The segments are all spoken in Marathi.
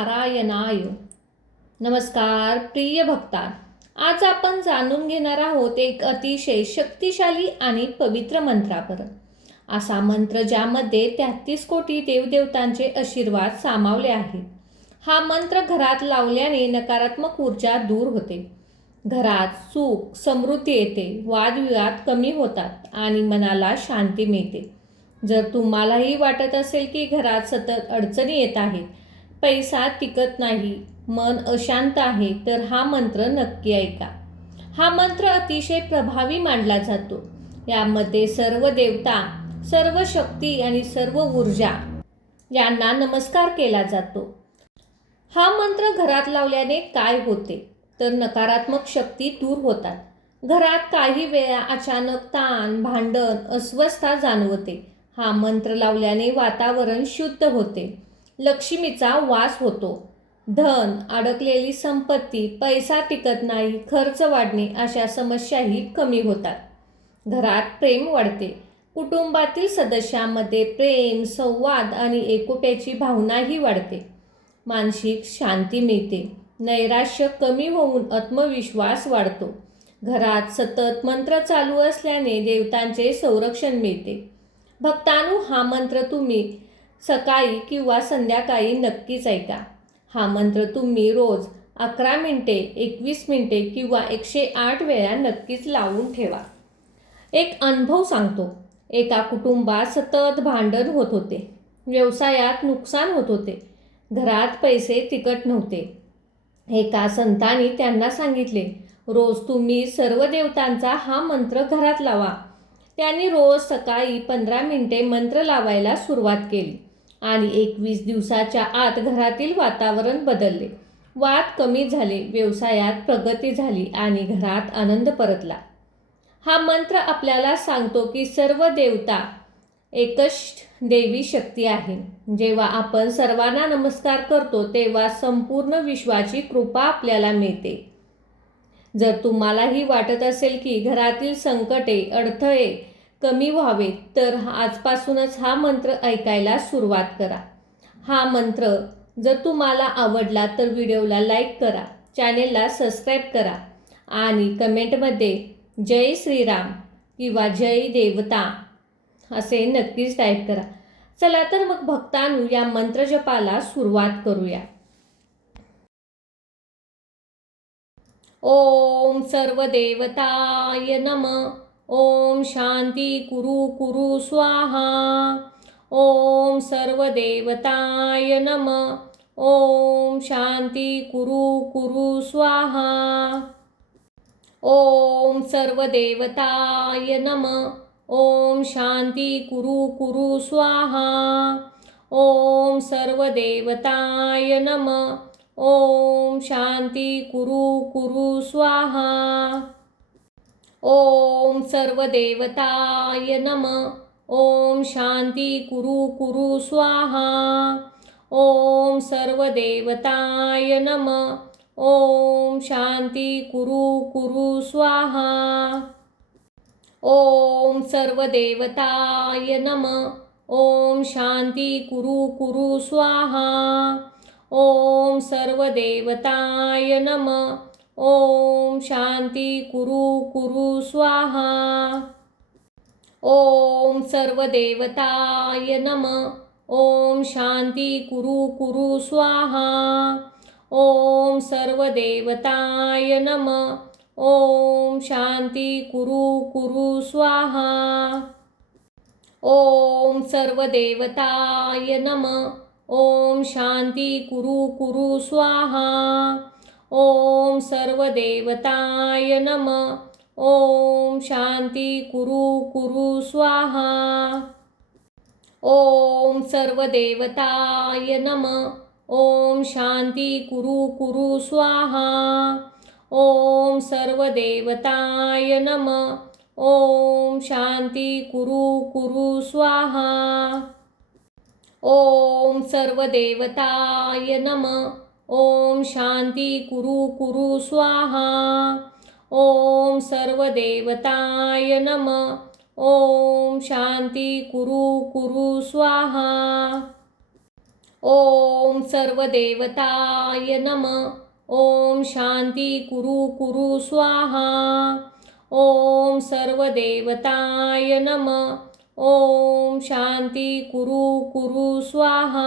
नारायणाय. नमस्कार प्रिय भक्ता. आज आपण जाणून घेणार आहोत एक अतिशय शक्तिशाली आणि पवित्र मंत्रावर. असा मंत्र ज्यामध्ये 33 कोटी देवदेवतांचे आशीर्वाद सामावले आहेत. हा मंत्र घरात लावल्याने नकारात्मक ऊर्जा दूर होते, घरात सुख समृद्धी येते, वादविवाद कमी होतात आणि मनाला शांती मिळते. जर तुम्हालाही वाटत असेल की घरात सतत अडचणी येत आहेत, पैसा टिकत नाही, मन अशांत आहे, तर हा मंत्र नक्की ऐका. हा मंत्र अतिशय प्रभावी मानला जातो. यामध्ये सर्व देवता, सर्व शक्ती आणि सर्व ऊर्जा यांना नमस्कार केला जातो. हा मंत्र घरात लावल्याने काय होते तर नकारात्मक शक्ती दूर होतात. घरात काही वेळा अचानक ताण, भांडण, अस्वस्थता जाणवते. हा मंत्र लावल्याने वातावरण शुद्ध होते, लक्ष्मीचा वास होतो, धन, अडकलेली संपत्ती, पैसा टिकत नाही, खर्च वाढणे अशा समस्याही कमी होतात. घरात प्रेम वाढते, कुटुंबातील सदस्यांमध्ये प्रेम, संवाद आणि एकोप्याची भावनाही वाढते. मानसिक शांती मिळते, नैराश्य कमी होऊन आत्मविश्वास वाढतो. घरात सतत मंत्र चालू असल्याने देवतांचे संरक्षण मिळते. भक्तांनो, हा मंत्र तुम्ही सकाळी किंवा संध्याकाळी नक्कीच ऐका. हा मंत्र तुम्ही रोज 11 मिनिटे, 21 मिनिटे किंवा 108 वेळा नक्कीच लावून ठेवा. एक अनुभव सांगतो. एका कुटुंबात सतत भांडण होत होते, व्यवसायात नुकसान होत होते, घरात पैसे टिकत नव्हते. एका संतांनी त्यांना सांगितले, रोज तुम्ही सर्व देवतांचा हा मंत्र घरात लावा. त्यांनी रोज सकाळी 15 मिनिटे मंत्र लावायला सुरुवात केली आणि 21 दिवसाच्या आत घरातील वातावरण बदलले. वाद कमी झाले, व्यवसायात प्रगती झाली आणि घरात आनंद परतला. हा मंत्र आपल्याला सांगतो की सर्व देवता एकच देवी शक्ती आहे. जेव्हा आपण सर्वांना नमस्कार करतो तेव्हा संपूर्ण विश्वाची कृपा आपल्याला मिळते. जर तुम्हालाही वाटत असेल की घरातील संकटे, अडथळे कमी व्हावे, तर आजपासूनच हा मंत्र ऐकायला सुरुवात करा. हा मंत्र जर तुम्हाला आवडला तर व्हिडिओला लाईक करा, चॅनेलला सबस्क्राईब करा आणि कमेंटमध्ये जय श्रीराम किंवा जय देवता असे नक्कीच टाईप करा. चला तर मग भक्तांनो, या मंत्रजपाला सुरुवात करूया. ओम सर्वदेवताय नमः. ओम शांती कुरु कुरु स्वाहा. ओम सर्वदेवताय नमः. ओम शांती कुरु कुरु स्वाहा. ओम सर्वदेवताय नमः. ओम शांती कुरु कुरु स्वाहा. ओम सर्वदेवताय नमः. ओम शांती कुरु कुरु स्वाहा. ओम सर्वदेवताय नमः. ओम शांती कुरु कुरु स्वाहा. ओम सर्वदेवताय नमः. ओम शांती कुरु कुरु स्वाहा. ओम सर्वदेवताय नमः. ओम शांती कुरु कुरु स्वाहा. ओम सर्वदेवताय नमः. ओम शांती कुरु कुरु स्वाहा. ओम सर्वदेवताय नमः. ओम शांती कुरु कुरु स्वाहा. ओम सर्वदेवताय नमः. ओम शांती कुरु कुरु स्वाहा. ओम सर्वदेवताय नमः. ओम शांती कुरु कुरु स्वाहा. ओम सर्वदेवताय नमः. ओम शांती कुरु कुरु स्वाहा. ओम सर्वदेवताय नमः. ओम शांती कुरु कुरु स्वाहा. ओम सर्वदेवताय नमः. ओम शांती कुरु कुरु स्वाहा. ओम सर्वदेवताय नमः. ओम शांती कुरु कुरु स्वाहा. ओम सर्वदेवताय नमः. ओम शांती कुरु कुरु स्वाहा. ओम सर्वदेवताय नमः। ओम शांती कुरु कुरु स्वाहा। ओम सर्वदेवताय नमः। ओम शांती कुरु कुरु स्वाहा।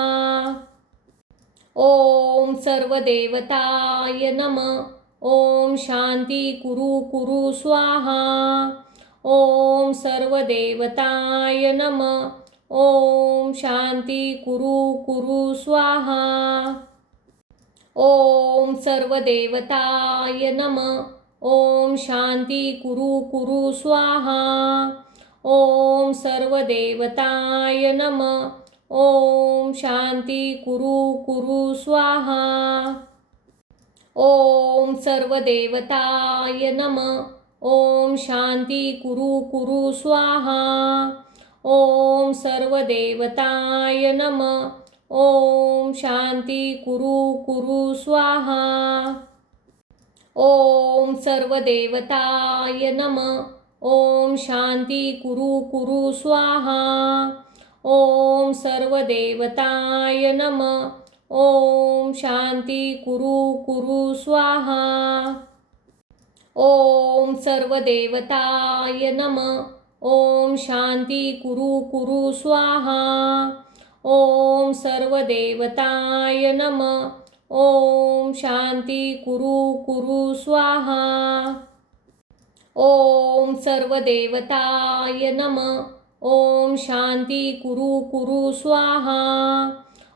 ओम सर्वदेवताय नमः। ओम शांती कुरु कुरु स्वाहा। ओम सर्वदेवताय नमः। ओम शांती कुरु कुरु स्वाहा। ओम सर्वदेवताय नमः। ओम शांती कुरु कुरु स्वाहा। ओम सर्वदेवताय नमः। ओम शांती कुरु कुरु स्वाहा। ओम सर्वदेवताय नमः। ओम शांती कुरु कुरु स्वाहा। ओम सर्वदेवताय नमः। ओम शांती कुरु कुरु स्वाहा। ओम सर्वदेवताय नमः। ओम शांती कुरु कुरु स्वाहा। ओम सर्वदेवताय नमः। ओम शांती कुरु कुरु स्वाहा। ओम सर्वदेवताय नमः। ओम शांती कुरु कुरु स्वाहा। ओम सर्वदेवताय नमः। ओम शांती कुरु कुरु स्वाहा। ओम सर्वदेवताय नमः। ओम शांती कुरु कुरु स्वाहा।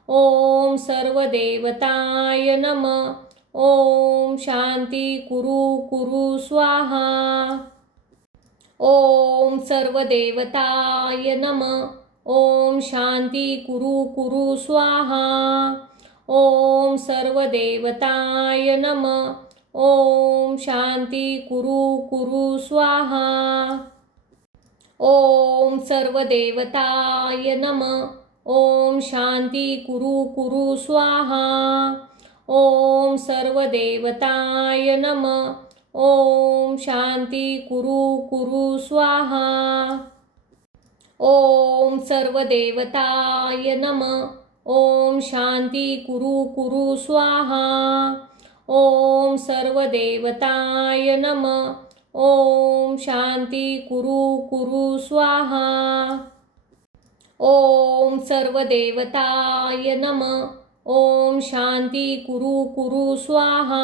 ओम सर्वदेवताय नमः। ओम शांती कुरु कुरु स्वाहा। ओम सर्वदेवताय नमः। ओम शांती कुरु कुरु स्वाहा। ओम सर्वदेवताय नमः। ओम शांती कुरु कुरु स्वाहा। ओम सर्वदेवताय नमः। ओम शांती कुरु कुरु स्वाहा। ओम सर्वदेवताय नमः। ओम शांती कुरु कुरु स्वाहा। ओम सर्वदेवताय नमः। ओम शांती कुरु कुरु स्वाहा। ओम सर्वदेवताय नमः। ओम शांती कुरु कुरु स्वाहा। ओम सर्वदेवताय नमः। ओम शांती कुरु कुरु स्वाहा।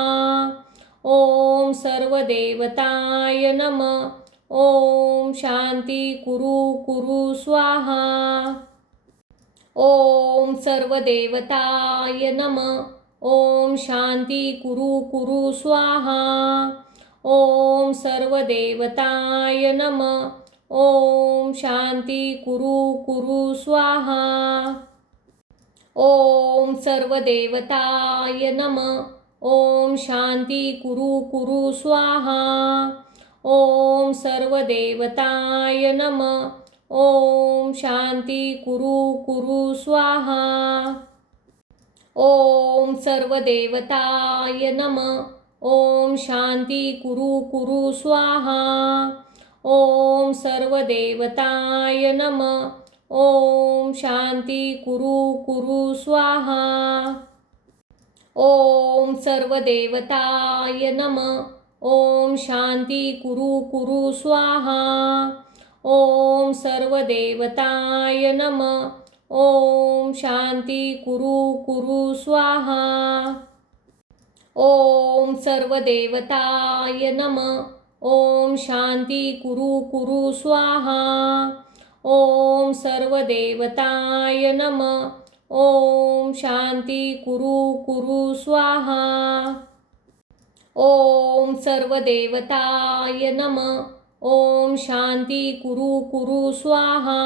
ओम सर्वदेवताय नमः। ओम शांती कुरु कुरु स्वाहा। ओम सर्वदेवताय नमः। ओम शांती कुरु कुरु स्वाहा। ओम सर्वदेवताय नमः। ओम शांती कुरु कुरु स्वाहा। ओम सर्वदेवताय नमः। ओम शांती कुरु कुरु स्वाहा। ओम सर्वदेवताय नमः। ओम शांती कुरु कुरु स्वाहा। ओम सर्वदेवताय नमः। ओम शांती कुरु कुरु स्वाहा। ओम सर्वदेवताय नमः। ओम शांती कुरु कुरु स्वाहा। ओम सर्वदेवताय नमः। ओम शांती कुरु कुरु स्वाहा। ओम सर्वदेवताय नमः। ओम शांती कुरु कुरु स्वाहा। ओम सर्वदेवताय नमः। ओम शांती कुरु कुरु स्वाहा। ओम सर्वदेवताय नमः। ओम शांती कुरु कुरु स्वाहा। ओम सर्वदेवताय नमः। ओम शांती कुरु कुरु स्वाहा।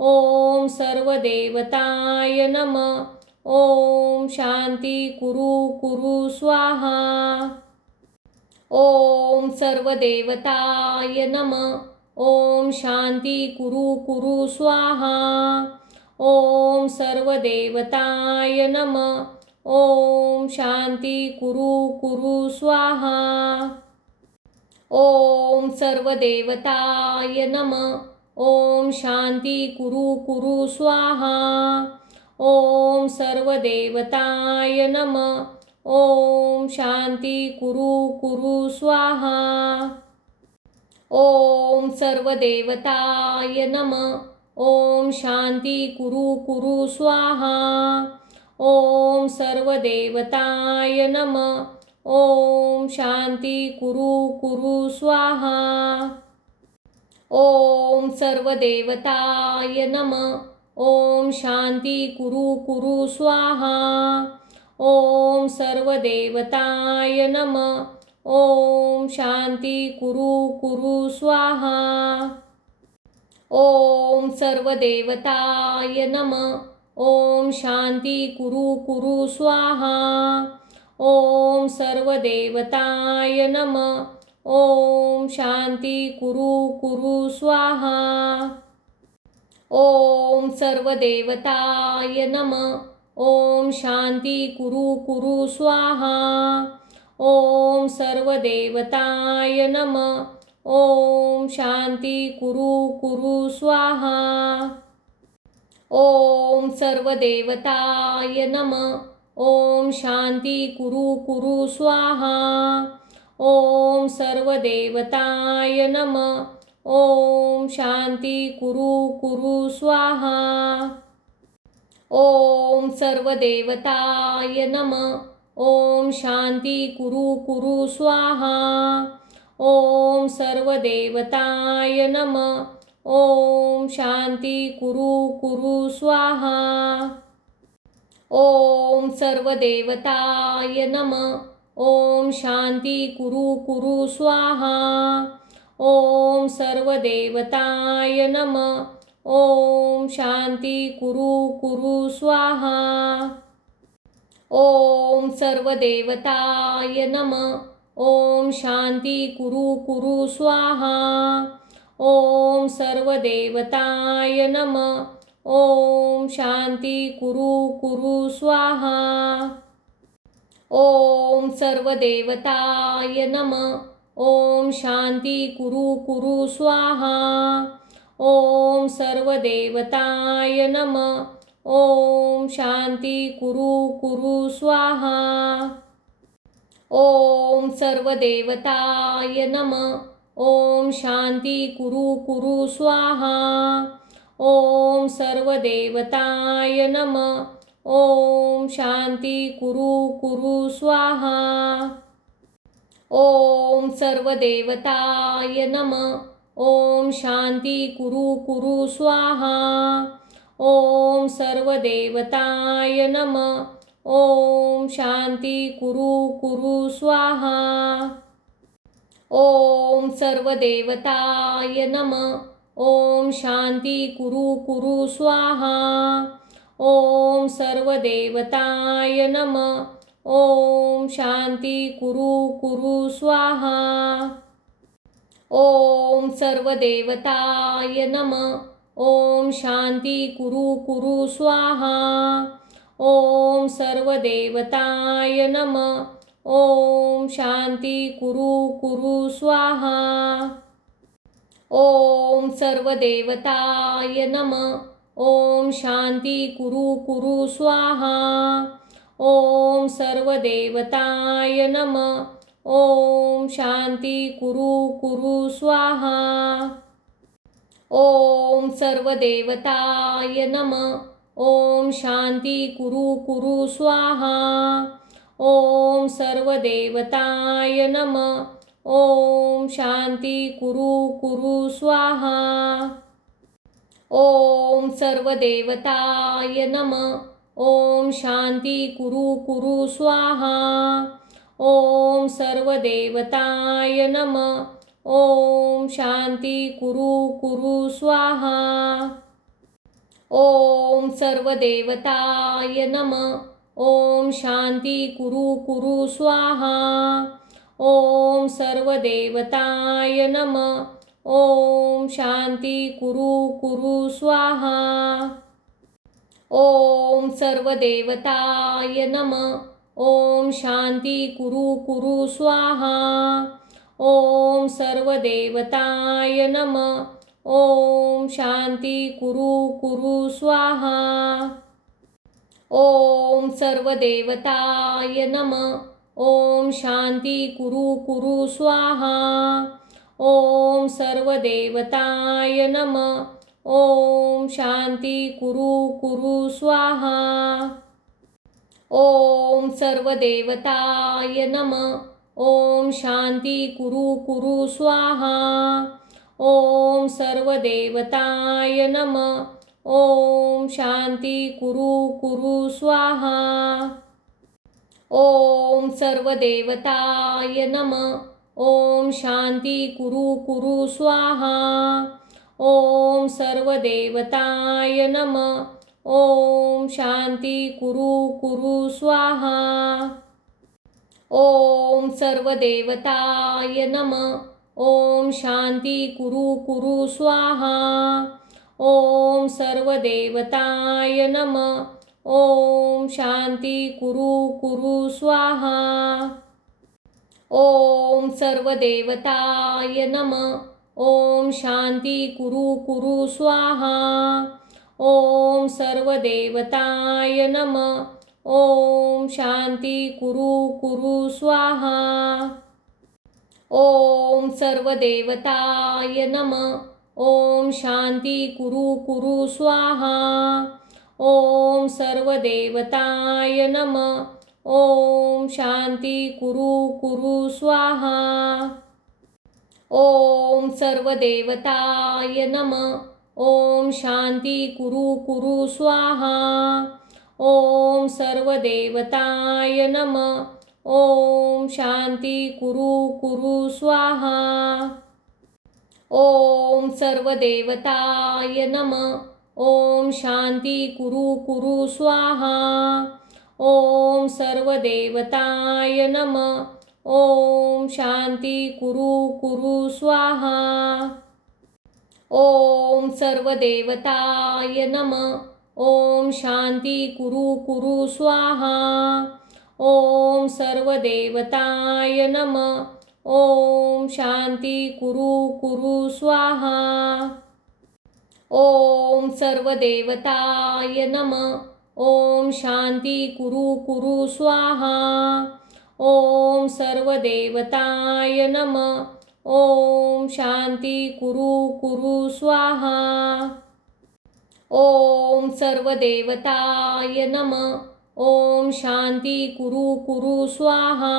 ओम सर्वदेवताय नमः। ओम शांती कुरु कुरु स्वाहा। ओम सर्वदेवताय नमः। ओम शांती कुरु कुरु स्वाहा। ओम सर्वदेवताय नमः। ओम शांती कुरु कुरु स्वाहा। ओम सर्वदेवताय नमः। ओम शांती कुरु कुरु स्वाहा। ओम सर्वदेवताय नमः. ओम शांती कुरु कुरु स्वाहा. ओम सर्वदेवताय नमः. ओम शांती कुरु कुरु स्वाहा. ओम सर्वदेवताय नमः. ओम शांती कुरु कुरु स्वाहा. ओम सर्वदेवताय नमः. ओम शांती कुरु कुरु स्वाहा. ओम सर्वदेवताय नमः. ओम शांती कुरु कुरु स्वाहा. ओम सर्वदेवताय नमः. ओम शांती कुरु कुरु स्वाहा. ओम सर्वदेवताय नमः. ओम शांती कुरु कुरु स्वाहा. ओम सर्वदेवताय नमः. ओम शांती कुरु कुरु स्वाहा. ओम सर्वदेवताय नमः. ओम शांती कुरु कुरु स्वाहा. ओम सर्वदेवताय नमः. ओम शांती कुरु कुरु स्वाहा. ओम सर्वदेवताय नमः. ओम शांती कुरु कुरु स्वाहा. ओम सर्वदेवताय नमः. ओम शांती कुरु कुरु स्वाहा. ओम सर्वदेवताय नमः. ओम शांती कुरु कुरु स्वाहा. ओम सर्वदेवताय नमः. ओम शांती कुरु कुरु स्वाहा. ओम सर्वदेवताय नमः. ओम शांती कुरु कुरु स्वाहा. ओम सर्वदेवताय नमः. ओम शांती कुरु कुरु स्वाहा. ओम सर्वदेवताय नमः. ओम शांती कुरु कुरु स्वाहा. ओम सर्वदेवताय नमः. ओम शांती कुरु कुरु स्वाहा. ओम सर्वदेवताय नमः. ओम शांती कुरु कुरु स्वाहा. ओम सर्वदेवताय नमः. ओम शांती कुरु कुरु स्वाहा. ओम सर्वदेवताय नमः. ओम शांती कुरु कुरु स्वाहा. ओम सर्वदेवताय नमः. ओम शांती कुरु कुरु स्वाहा. ओम सर्वदेवताय नमः. ओम शांती कुरु कुरु स्वाहा. ओम सर्वदेवताय नमः. ओम शांती कुरु कुरु स्वाहा. ओम सर्वदेवताय नमः. ओम शांती कुरु कुरु स्वाहा. ओम सर्वदेवताय नमः. ओम शांती कुरु कुरु स्वाहा. ओम सर्वदेवताय नमः. ओम शांती कुरु कुरु स्वाहा. ओम सर्वदेवताय नमः. ओम शांती कुरु कुरु स्वाहा. ओम सर्वदेवताय नमः. ओम शांती कुरु कुरु स्वाहा. ओम सर्वदेवताय नमः. ओम शांती कुरु कुरु स्वाहा. ओम सर्वदेवताय नमः. ओम शांती कुरु कुरु स्वाहा. ओम सर्वदेवताय नमः. ओम शांती कुरु कुरु स्वाहा. ओम सर्वदेवताय नमः. ओम शांती कुरु कुरु स्वाहा. ओम सर्वदेवताय नमः. ओम शांती कुरु कुरु स्वाहा. ओम सर्वदेवताय नमः. ओम शांती कुरु कुरु स्वाहा. ओम सर्वदेवताय नमः. ओम शांती कुरु कुरु स्वाहा. ओम सर्वदेवताय नमः. ओम शांती कुरु कुरु स्वाहा. ओम सर्वदेवताय नमः। ओम शांती कुरु कुरु स्वाहा। ओम सर्वदेवताय नमः। ओम शांती कुरु कुरु स्वाहा। ओम सर्वदेवताय नमः। ओम शांती कुरु कुरु स्वाहा। ओम सर्वदेवताय नमः। ओम शांती कुरु कुरु स्वाहा। ओम सर्वदेवताय नमः। ओम शांती कुरु कुरु स्वाहा। ओम सर्वदेवताय नमः। ओम शांती कुरु कुरु स्वाहा। ओम सर्वदेवताय नमः। ओम शांती कुरु कुरु स्वाहा। ओम सर्वदेवताय नमः। ओम शांती कुरु कुरु स्वाहा। ओम सर्वदेवताय नमः। ओम शांती कुरु कुरु स्वाहा। ओम सर्वदेवताय नमः। ओम शांती कुरु कुरु स्वाहा। ओम सर्वदेवताय नमः। ओम शांती कुरु कुरु स्वाहा। ओम सर्वदेवताय नमः। ओम शांती कुरु कुरु स्वाहा। ओम सर्वदेवताय नमः। ओम शांती कुरु कुरु स्वाहा। ओम सर्वदेवताय नमः। ओम शांती कुरु कुरु स्वाहा। ओम सर्वदेवताय नमः। ओम शांती कुरु कुरु स्वाहा। ओम सर्वदेवताय नमः। ओम शांती कुरु कुरु स्वाहा। ओम सर्वदेवताय नमः। ओम शांती कुरु कुरु स्वाहा। ओम सर्वदेवताय नमः। ओम शांती कुरु कुरु स्वाहा। ओम सर्वदेवताय नमः। ओम शांती कुरु कुरु स्वाहा। ओम सर्वदेवताय नमः। ओम शांती कुरु कुरु स्वाहा। ओम सर्वदेवताय नमः। ओम शांती कुरु कुरु स्वाहा।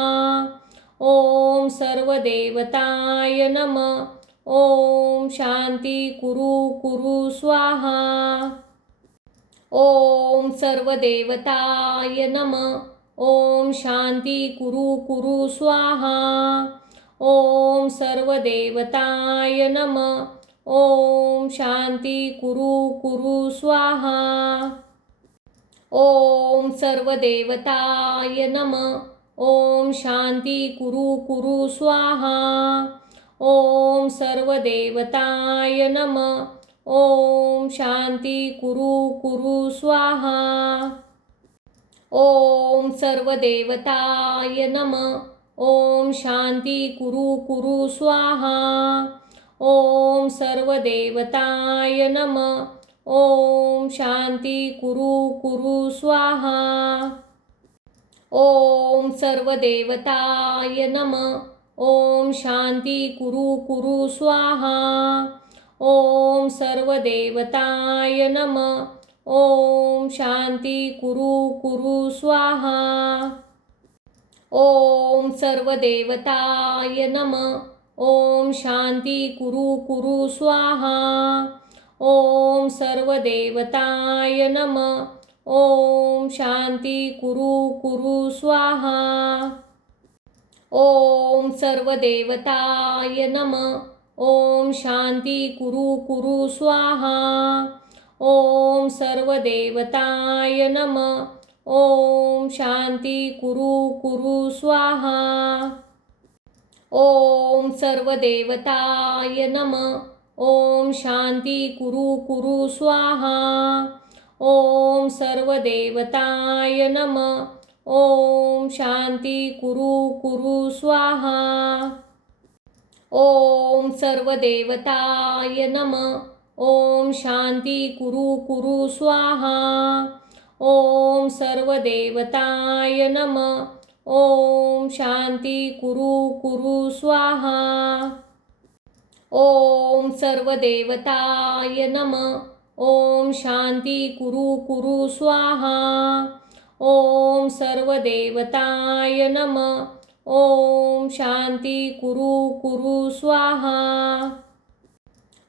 ओम सर्वदेवताय नमः। ओम शांती कुरु कुरु स्वाहा। ओम सर्वदेवताय नमः। ओम शांती कुरु कुरु स्वाहा। ओम सर्वदेवताय नमः। ओम शांती कुरु कुरु स्वाहा। ओम सर्वदेवताय नमः। ओम शांती कुरु कुरु स्वाहा। ओम सर्वदेवताय नमः। ओम शांती कुरु कुरु स्वाहा। ओम सर्वदेवताय नमः। ओम शांती कुरु कुरु स्वाहा। ओम सर्वदेवताय नमः। ओम शांती कुरु कुरु स्वाहा। ओम सर्वदेवताय नमः। ओम शांती कुरु कुरु स्वाहा। ओम सर्वदेवताय नमः। ओम शांती कुरु कुरु स्वाहा। ओम सर्वदेवताय नमः। ओम शांती कुरु कुरु स्वाहा। ओम सर्वदेवताय नमः। ओम शांती कुरु कुरु स्वाहा। ओम सर्वदेवताय नमः। ओम शांती कुरु कुरु स्वाहा। ओम सर्वदेवताय नमः। ओम शांती कुरु कुरु स्वाहा। ओम सर्वदेवताय नमः। ओम शांती कुरु कुरु स्वाहा। ओम सर्वदेवताय नमः। ओम शांती कुरु कुरु स्वाहा। ओम सर्वदेवताय नमः। ओम शांती कुरु कुरु स्वाहा। ओम सर्वदेवताय नमः. ओम शांती कुरु कुरु स्वाहा. ओम सर्वदेवताय नमः. ओम शांती कुरु कुरु स्वाहा. ओम सर्वदेवताय नमः. ओम शांती कुरु कुरु स्वाहा.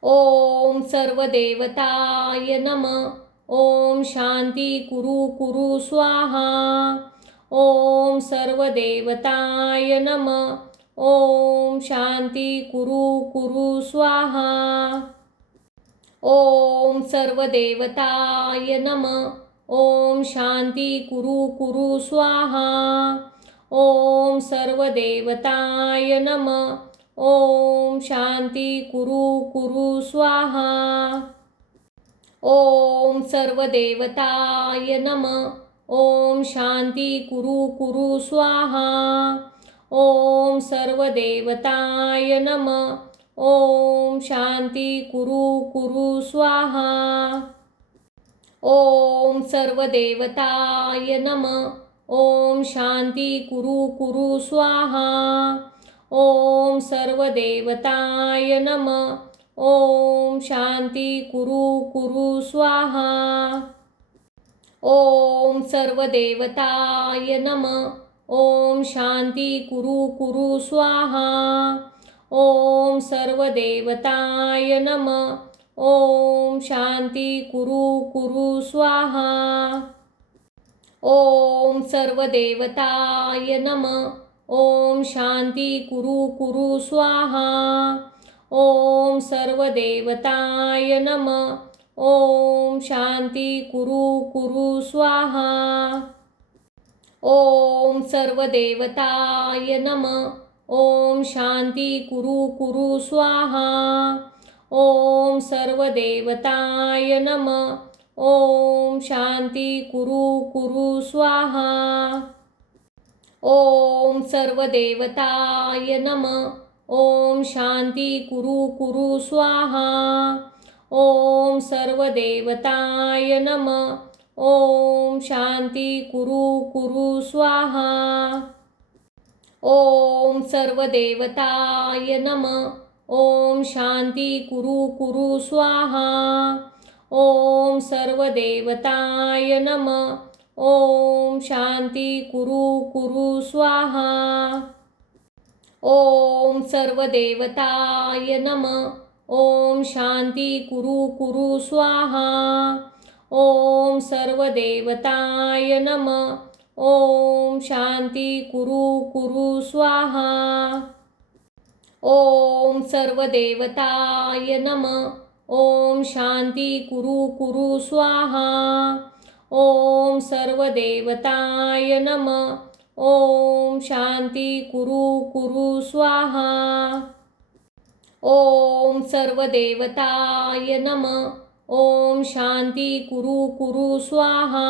ओम सर्वदेवताय नमः. ओम शांती कुरु कुरु स्वाहा. ओम सर्वदेवताय नमः. ओम शांती कुरु कुरु स्वाहा. ओम सर्वदेवताय नमः. ओम शांती कुरु कुरु स्वाहा. ओम सर्वदेवताय नमः. ओम शांती कुरु कुरु स्वाहा. ओम सर्वदेवताय नमः. ओम शांती कुरु कुरु स्वाहा. ओम सर्वदेवताय नमः. ओम शांती कुरु कुरु स्वाहा. ओम सर्वदेवताय नमः. ओम शांती कुरु कुरु स्वाहा. ओम सर्वदेवताय नमः. ओम शांती कुरु कुरु स्वाहा. ओम सर्वदेवताय नमः. ओम शांती कुरु कुरु स्वाहा. ओम सर्वदेवताय नमः. ओम शांती कुरु कुरु स्वाहा. ओम सर्वदेवताय नमः. ओम शांती कुरु कुरु स्वाहा. ओम सर्वदेवताय नमः. ओम शांती कुरु कुरु स्वाहा. ओम सर्वदेवताय नमः. ओम शांती कुरु कुरु स्वाहा. ओम सर्वदेवताय नमः. ओम शांती कुरु कुरु स्वाहा. ओम सर्वदेवताय नमः. ओम शांती कुरु कुरु स्वाहा. ओम सर्वदेवताय नमः. ओम शांती कुरु कुरु स्वाहा. ओम सर्वदेवताय नमः. ओम शांती कुरु कुरु स्वाहा. ओम सर्वदेवताय नमः. ओम शांती कुरु कुरु स्वाहा. ओम सर्वदेवताय नमः. ओम शांती कुरु कुरु स्वाहा. ओम सर्वदेवताय नमः. ओम शांती कुरु कुरु स्वाहा. ओम सर्वदेवताय नमः. ओम शांती कुरु कुरु स्वाहा. ओम सर्वदेवताय नमः. ओम शांती कुरु कुरु स्वाहा. ओम सर्वदेवताय नमः. ओम शांती कुरु कुरु स्वाहा.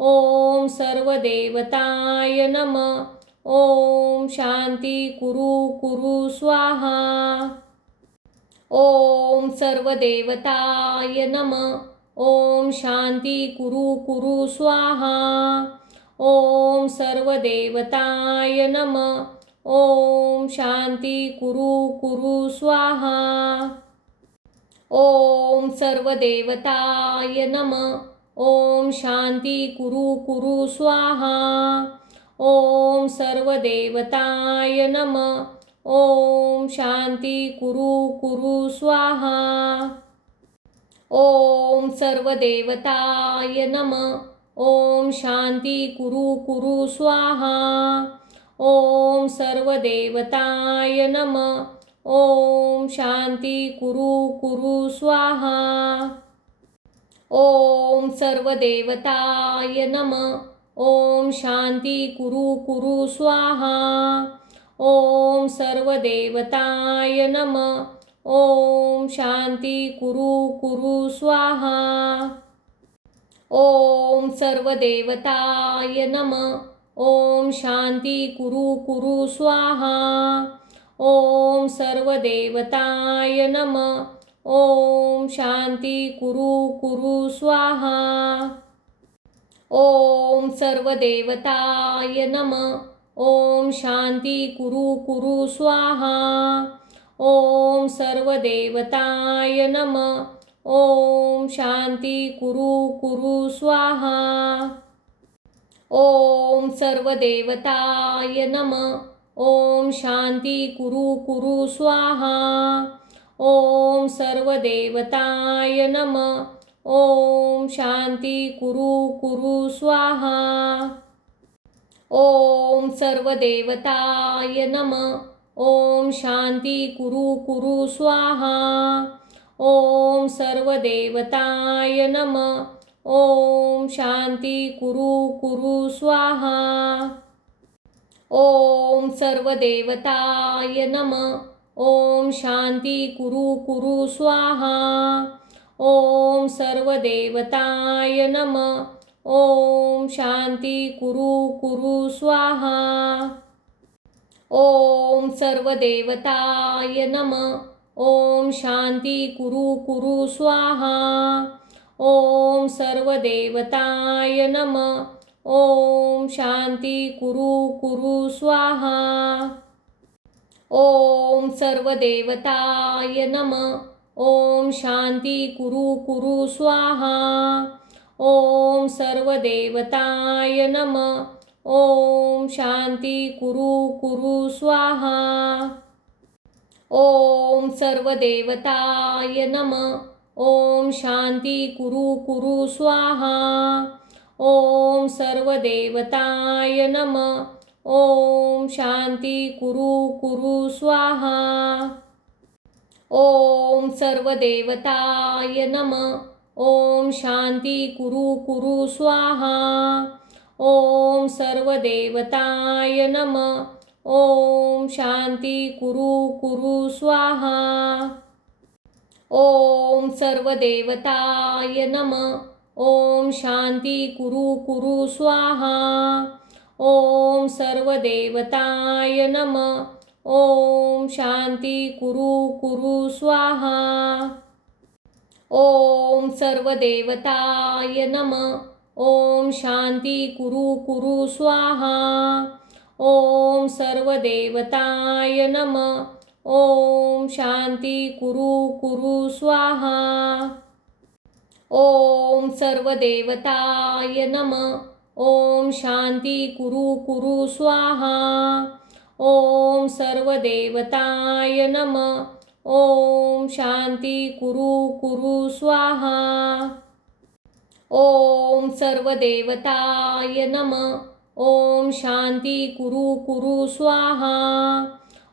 ओम सर्वदेवताय नमः. ओम शांती कुरु कुरु स्वाहा. ओम सर्वदेवताय नमः. ओम शांती कुरु कुरु स्वाहा. ओम सर्वदेवताय नमः. ओम शांती कुरु कुरु स्वाहा. ओम सर्वदेवताय नमः. ओम शांती कुरु कुरु स्वाहा. ओम सर्वदेवताय नमः. ओम शांती कुरु कुरु स्वाहा. ओम सर्वदेवताय नमः. ओम शांती कुरु कुरु स्वाहा. ओम सर्वदेवताय नमः. ओम शांती कुरु कुरु स्वाहा. ओम सर्वदेवताय नमः. ओम शांती कुरु कुरु स्वाहा. ओम सर्वदेवताय नमः. ओम शांती कुरु कुरु स्वाहा. ओम सर्वदेवताय नमः. ओम शांती कुरु कुरु स्वाहा. ओम सर्वदेवताय नमः. ओम शांती कुरु कुरु स्वाहा. ओम सर्वदेवताय नमः। ओम शांती कुरु कुरु स्वाहा। ओम सर्वदेवताय नमः। ओम शांती कुरु कुरु स्वाहा। ओम सर्वदेवताय नमः। ओम शांती कुरु कुरु स्वाहा। ओम सर्वदेवताय नमः। ओम शांती कुरु कुरु स्वाहा। ओम सर्वदेवताय नमः। ओम शांती कुरु कुरु स्वाहा। ओम सर्वदेवताय नमः। ओम शांती कुरु कुरु स्वाहा। ओम सर्वदेवताय नमः। ओम शांती कुरु कुरु स्वाहा। ओम सर्वदेवताय नमः। ओम शांती कुरु कुरु स्वाहा। ओम सर्वदेवताय नमः। ओम शांती कुरु कुरु स्वाहा। ओम सर्वदेवताय नमः। ओम शांती कुरु कुरु स्वाहा। ओम सर्वदेवताय नमः। ओम शांती कुरु कुरु स्वाहा। ओम सर्वदेवताय नमः। ओम शांती कुरु कुरु स्वाहा। ओम सर्वदेवताय नमः। ओम शांती कुरु कुरु स्वाहा। ओम सर्वदेवताय नमः। ओम शांती कुरु कुरु स्वाहा। ओम सर्वदेवताय नमः। ओम शांती कुरु कुरु स्वाहा। ओम सर्वदेवताय नमः। ओम शांती कुरु कुरु स्वाहा। ओम सर्वदेवताय नमः। ओम शांती कुरु कुरु स्वाहा। ओम सर्वदेवताय नमः। ओम शांती कुरु कुरु स्वाहा। ओम सर्वदेवताय नमः। ओम शांती कुरु कुरु स्वाहा। ओम सर्वदेवताय नमः। ओम शांती कुरु कुरु स्वाहा। ओम सर्वदेवताय नमः। ओम शांती कुरु कुरु स्वाहा। ओम सर्वदेवताय नमः। ओम शांती कुरु कुरु स्वाहा। ओम सर्वदेवताय नमः। ओम शांती कुरु कुरु स्वाहा।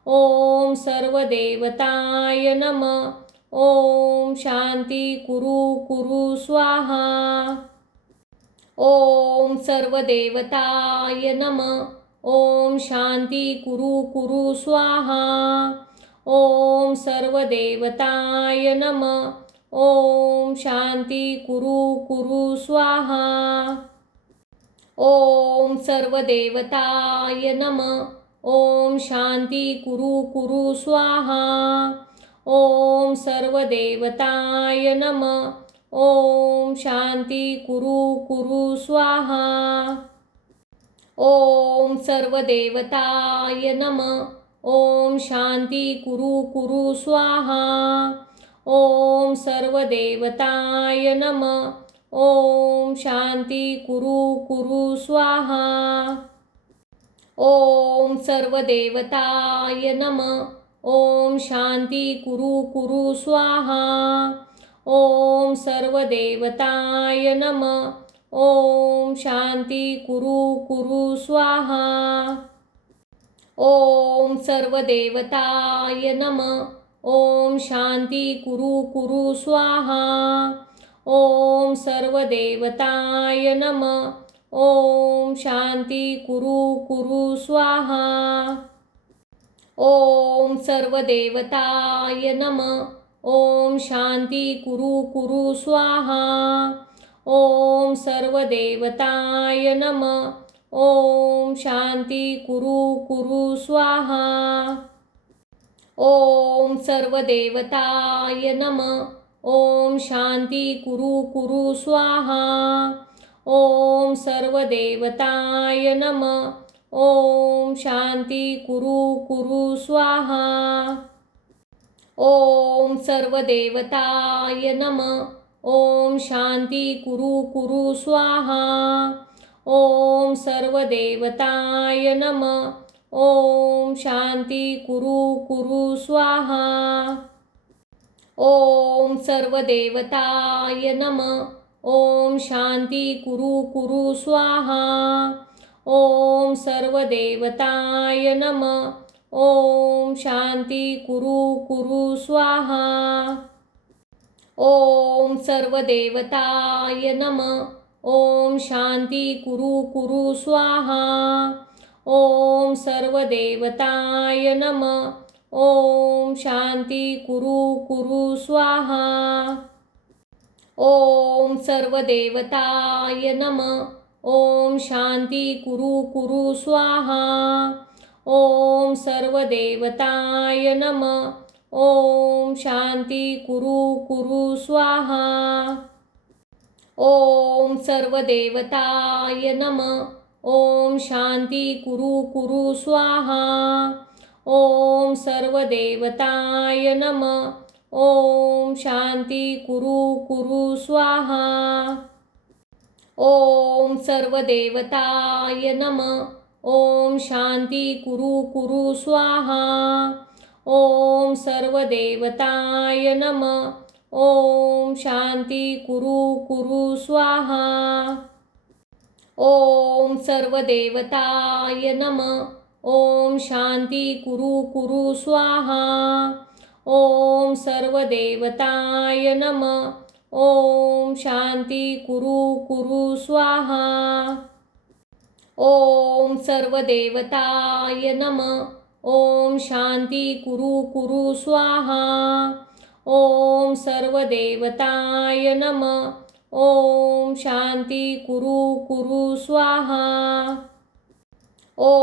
ओम सर्वदेवताय नमः। ओम शांती कुरु कुरु स्वाहा। ओम सर्वदेवताय नमः। ओम शांती कुरु कुरु स्वाहा। ओम सर्वदेवताय नमः। ओम शांती कुरु कुरु स्वाहा। ओम सर्वदेवताय नमः। ओम शांती कुरु कुरु स्वाहा। ओम सर्वदेवताय नमः। ओम शांती कुरु कुरु स्वाहा। ओम सर्वदेवताय नमः। ओम शांती कुरु कुरु स्वाहा। ओम सर्वदेवताय नमः। ओम शांती कुरु कुरु स्वाहा। ओम सर्वदेवताय नमः। ओम शांती कुरु कुरु स्वाहा। ओम सर्वदेवताय नमः। ओम शांती कुरु कुरु स्वाहा। ओम सर्वदेवताय नमः। ओम शांती कुरु कुरु स्वाहा। ओम सर्वदेवताय नमः। ओम शांती कुरु कुरु स्वाहा। ओम सर्वदेवताय नमः। ओम शांती कुरु कुरु स्वाहा। ओम सर्वदेवताय नमः। ओम शांती कुरु कुरु स्वाहा। ओम सर्वदेवताय नमः। ओम शांती कुरु कुरु स्वाहा। ओम सर्वदेवताय नमः. ओम शांती कुरु कुरु स्वाहा. ओम सर्वदेवताय नमः. ओम शांती कुरु कुरु स्वाहा. ओम सर्वदेवताय नमः. ओम शांती कुरु कुरु स्वाहा. ओम सर्वदेवताय नमः. ओम शांती कुरु कुरु स्वाहा. ओम सर्वदेवताय नमः. ओम शांती कुरु कुरु स्वाहा. ओम सर्वदेवताय नमः. ओम शांती कुरु कुरु स्वाहा. ओम सर्वदेवताय नमः. ओम शांती कुरु कुरु स्वाहा. ओम सर्वदेवताय नमः. ओम शांती कुरु कुरु स्वाहा. ओम सर्वदेवताय नमः. ओम शांती कुरु कुरु स्वाहा. ओम सर्वदेवताय नमः. ओम शांती कुरु कुरु स्वाहा. ओम सर्वदेवताय नमः. ओम शांती कुरु कुरु स्वाहा. ओम सर्वदेवताय नमः. ओम शांती कुरु कुरु स्वाहा. ओम सर्वदेवताय नमः. ओम शांती कुरु कुरु स्वाहा. ओम सर्वदेवताय नमः. ओम शांती कुरु कुरु स्वाहा. ओम सर्वदेवताय नमः. ओम शांती कुरु कुरु स्वाहा. ओम सर्वदेवताय नमः. ओम शांती कुरु कुरु स्वाहा. ओम सर्वदेवताय नमः. ओम शांती कुरु कुरु स्वाहा.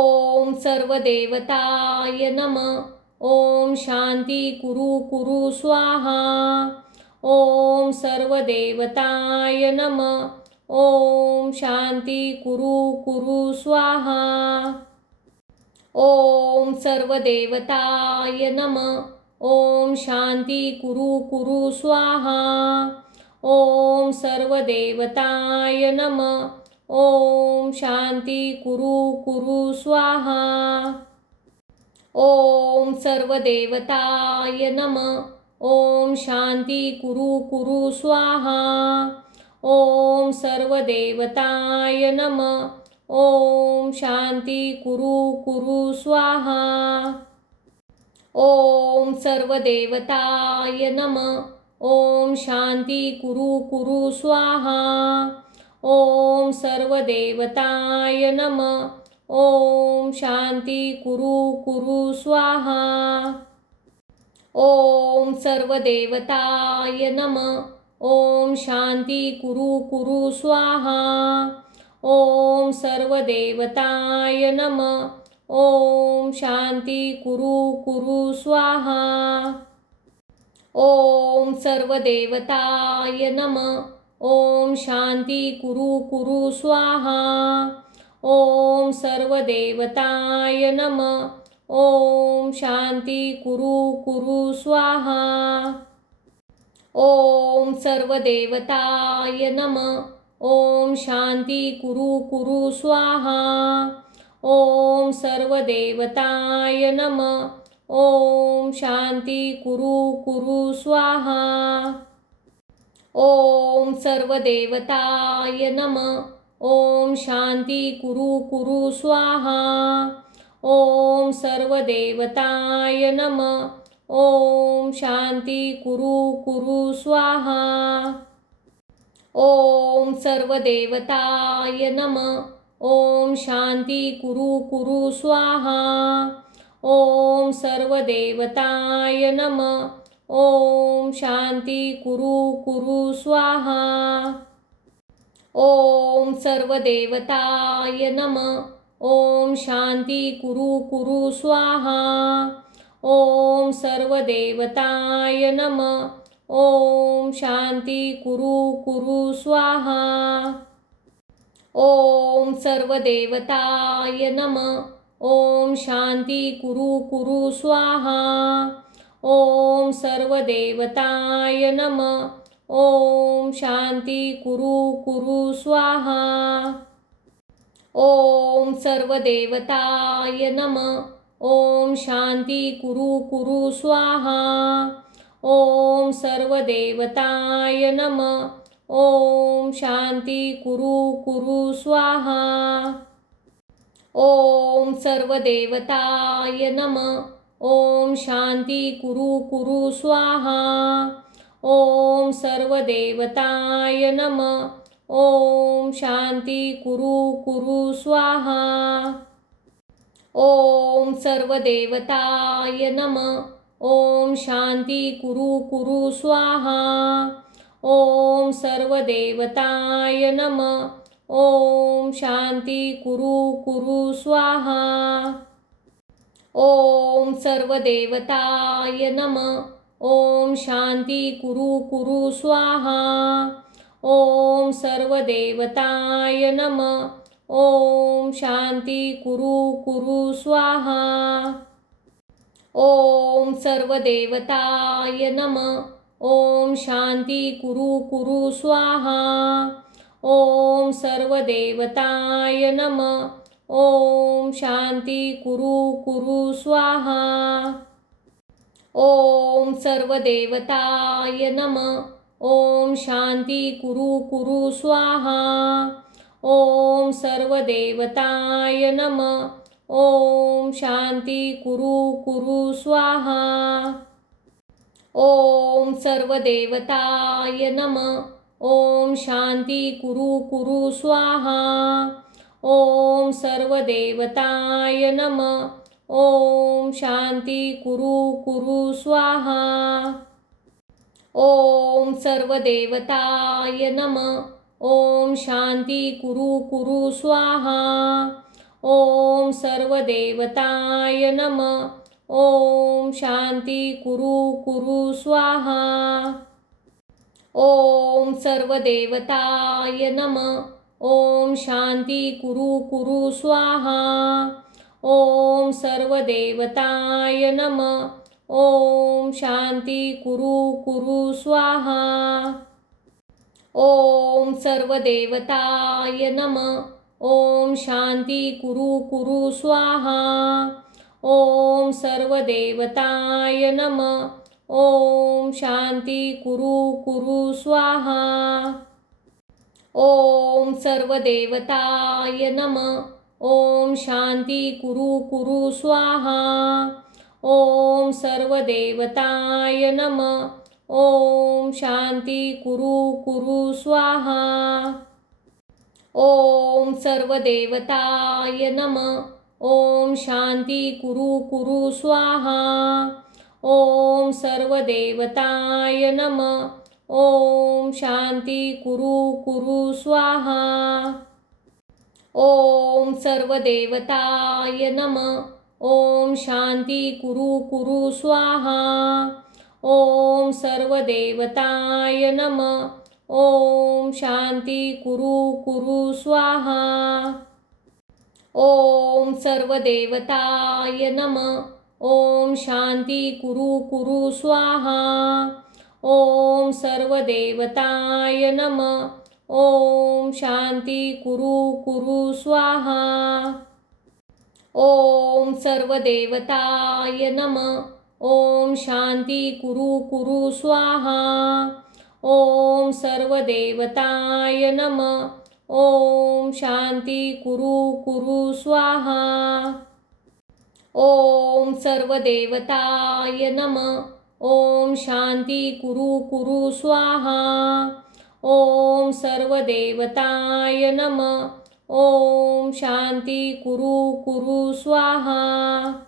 ओम सर्वदेवताय नमः. ओम शांती कुरु कुरु स्वाहा. ओम सर्वदेवताय नमः. ओम शांती कुरु कुरु स्वाहा. ओम सर्वदेवताय नमः. ओम शांती कुरु कुरु स्वाहा. ओम सर्वदेवताय नमः. ओम शांती कुरु कुरु स्वाहा. ओम सर्वदेवताय नमः. ओम शांती कुरु कुरु स्वाहा. ओम सर्वदेवताय नमः. ओम शांती कुरु कुरु स्वाहा. ओम सर्वदेवताय नमः. ओम शांती कुरु कुरु स्वाहा. ओम सर्वदेवताय नमः. ओम शांती कुरु कुरु स्वाहा. ओम सर्वदेवताय नमः. ओम शांती कुरु कुरु स्वाहा. ओम सर्वदेवताय नमः. ओम शांती कुरु कुरु स्वाहा. ओम सर्वदेवताय नमः. ओम शांती कुरु कुरु स्वाहा. ओम सर्वदेवताय नमः. ओम शांती कुरु कुरु स्वाहा. ओम सर्वदेवताय नमः. ओम शांती कुरु कुरु स्वाहा. ओम सर्वदेवताय नमः. ओम शांती कुरु कुरु स्वाहा. ओम सर्वदेवताय नमः. ओम शांती कुरु कुरु स्वाहा. ओम सर्वदेवताय नमः. ओम शांती कुरु कुरु स्वाहा. ओम सर्वदेवताय नमः. ओम शांती कुरु कुरु स्वाहा. ओम सर्वदेवताय नमः. ओम शांती कुरु कुरु स्वाहा. ओम सर्वदेवताय नमः. ओम शांती कुरु कुरु स्वाहा. ओम सर्वदेवताय नमः. ओम शांती कुरु कुरु स्वाहा. ओम सर्वदेवताय नमः। ओम शांती कुरु कुरु स्वाहा। ओम सर्वदेवताय नमः। ओम शांती कुरु कुरु स्वाहा। ओम सर्वदेवताय नमः। ओम शांती कुरु कुरु स्वाहा। ओम सर्वदेवताय नमः। ओम शांती कुरु कुरु स्वाहा। ओम सर्वदेवताय नमः। ओम शांती कुरु कुरु स्वाहा। ओम सर्वदेवताय नमः। ओम शांती कुरु कुरु स्वाहा। ओम सर्वदेवताय नमः। ओम शांती कुरु कुरु स्वाहा। ओम सर्वदेवताय नमः। ओम शांती कुरु कुरु स्वाहा। ओम सर्वदेवताय नमः। ओम शांती कुरु कुरु स्वाहा। ओम सर्वदेवताय नमः। ओम शांती कुरु कुरु स्वाहा। ओम सर्वदेवताय नमः। ओम शांती कुरु कुरु स्वाहा। ओम सर्वदेवताय नमः। ओम शांती कुरु कुरु स्वाहा। ओम सर्वदेवताय नमः। ओम शांती कुरु कुरु स्वाहा। ओम सर्वदेवताय नमः। ओम शांती कुरु कुरु स्वाहा। ओम सर्वदेवताय नमः। ओम शांती कुरु कुरु स्वाहा। ओम सर्वदेवताय नमः। ओम शांती कुरु कुरु स्वाहा। ओम सर्वदेवताय नमः। ओम शांती कुरु कुरु स्वाहा। ओम सर्वदेवताय नमः। ओम शांती कुरु कुरु स्वाहा। ओम सर्वदेवताय नमः। ओम शांती कुरु कुरु स्वाहा। ओम सर्वदेवताय नमः। ओम शांती कुरु कुरु स्वाहा। ओम सर्वदेवताय नमः। ओम शांती कुरु कुरु स्वाहा। ओम सर्वदेवताय नमः। ओम शांती कुरु कुरु स्वाहा। ओम सर्वदेवताय नमः। ओम शांती कुरु कुरु स्वाहा। ओम सर्वदेवताय नमः। ओम शांती कुरु कुरु स्वाहा। ओम सर्वदेवताय नमः। ओम शांती कुरु कुरु स्वाहा। ओम सर्वदेवताय नमः। ओम शांती कुरु कुरु स्वाहा। ओम सर्वदेवताय नमः। ओम शांती कुरु कुरु स्वाहा। ओम सर्वदेवताय नमः। ओम शांती कुरु कुरु स्वाहा। ओम सर्वदेवताय नमः। ओम शांती कुरु कुरु स्वाहा। ओम सर्वदेवताय नमः। ओम शांती कुरु कुरु स्वाहा। ओम सर्वदेवताय नमः। ओम शांती कुरु कुरु स्वाहा। ओम सर्वदेवताय नमः। ओम शांती कुरु कुरु स्वाहा। ओम सर्वदेवताय नमः। ओम शांती कुरु कुरु स्वाहा। ओम सर्वदेवताय नमः। ओम शांती कुरु कुरु स्वाहा।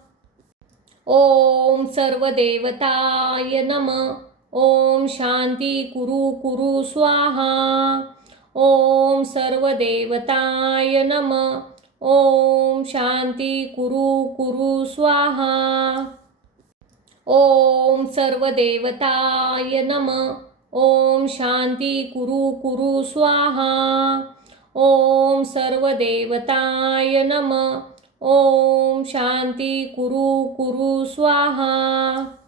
ओम सर्वदेवताय नमः। ओम शांती कुरु कुरु स्वाहा। ओम सर्वदेवताय नमः। ओम शांती कुरु कुरु स्वाहा। ओम सर्वदेवताय नमः। ओम शांती कुरु कुरु स्वाहा। ओम सर्वदेवताय नमः. ओम शांती कुरु कुरु स्वाहा.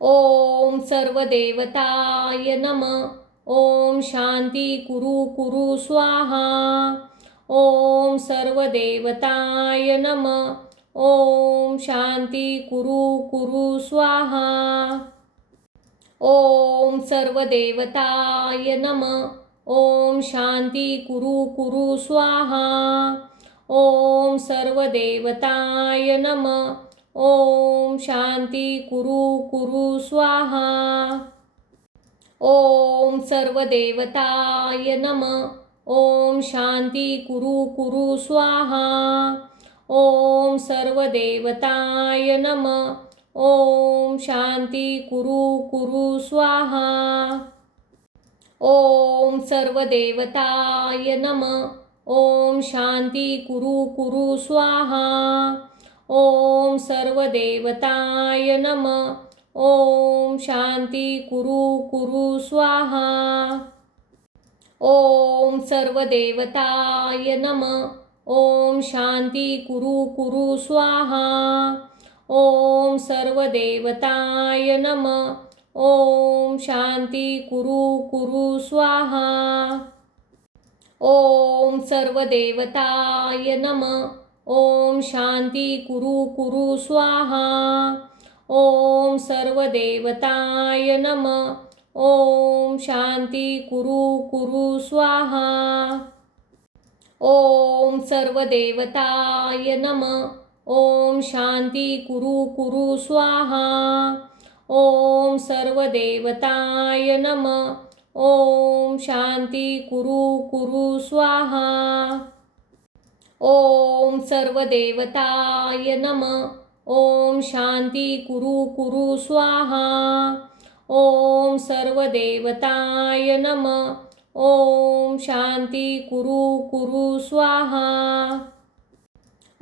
ओम सर्वदेवताय नमः. ओम शांती कुरु कुरु स्वाहा. ओम सर्वदेवताय नमः. ओम शांती कुरु कुरु स्वाहा. ओम सर्वदेवताय नमः. ओम शांती कुरु कुरु स्वाहा. ओम सर्वदेवताय नमः. ओम शांती कुरु कुरु स्वाहा. ओम सर्वदेवताय नमः. ओम शांती कुरु कुरु स्वाहा. ओम सर्वदेवताय नमः. ओम शांती कुरु कुरु स्वाहा. ओम सर्वदेवताय नमः. ओम शांती कुरु कुरु स्वाहा. ओम सर्वदेवताय नमः. ओम शांती कुरु कुरु स्वाहा. ओम सर्वदेवताय नमः. ओम शांती कुरु कुरु स्वाहा. ओम सर्वदेवताय नमः. ओम शांती कुरु कुरु स्वाहा. ओम सर्वदेवताय नमः. ओम शांती कुरु कुरु स्वाहा. ओम सर्वदेवताय नमः. ओम शांती कुरु कुरु स्वाहा. ओम सर्वदेवताय नमः. ओम शांती कुरु कुरु स्वाहा. ओम सर्वदेवताय नमः. ओम शांती कुरु कुरु स्वाहा. ओम सर्वदेवताय नमः. ओम शांती कुरु कुरु स्वाहा. ओम सर्वदेवताय नमः. ओम शांती कुरु कुरु स्वाहा.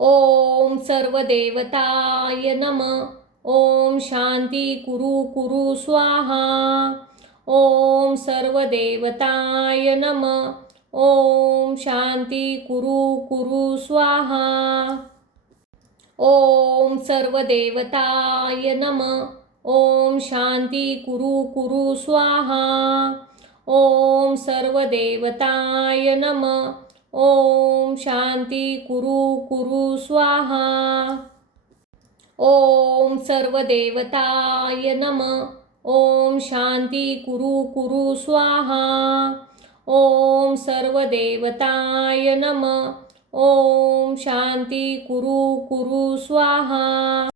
ओम सर्वदेवताय नमः. ओम शांती कुरु कुरु स्वाहा. ओम सर्वदेवताय नमः. ओम शांती कुरु कुरु स्वाहा. ओम सर्वदेवताय नमः. ओम शांती कुरु कुरु स्वाहा. ओम सर्वदेवताय नमः. ओम शांती कुरु कुरु स्वाहा. ओम सर्वदेवताय नमः. ओम शांती कुरु कुरु स्वाहा. ओम सर्वदेवताय नमः. ओम शांती कुरु कुरु स्वाहा.